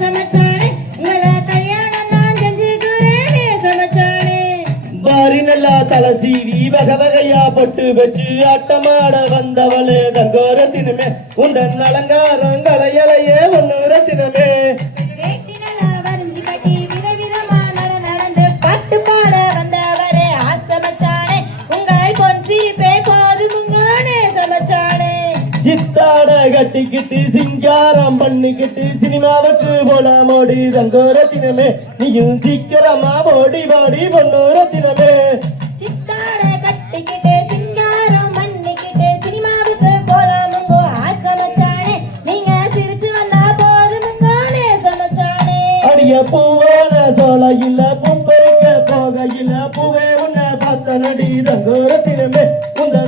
சமைச்சானே உங்களை கல்யாணம் தான் செஞ்சுக்கிறேனே சமைச்சானே. பாரி நல்லா தலை சீவி வகை வகையா பட்டு வச்சு ஆட்டமாட வந்தவளே தங்கோரத்தினுமே உண்டன் அலங்காரம் சித்தாட கட்டிக்கிட்டு சிங்காரம் பண்ணிக்கிட்டு சினிமாவுக்கு போலாம் ஓடி தங்கோர தினமே. நீயும் சீக்கிரமா ஓடி பாடி பொண்ணோர தினமே. சித்தாட கட்டிக்கிட்டு சிங்காரம் பண்ணிக்கிட்டு சினிமாவுக்கு போலாம் உங்கோ ஆசமச்சானே. நீங்க சிரிச்சு வந்தா போதும் உங்கோனே சமச்சானே அடிய பூவான சோலையில் பூப்பறிக்க போகையில் பூவே உன்னை பார்த்த நடி தங்கோர தினமே. உங்க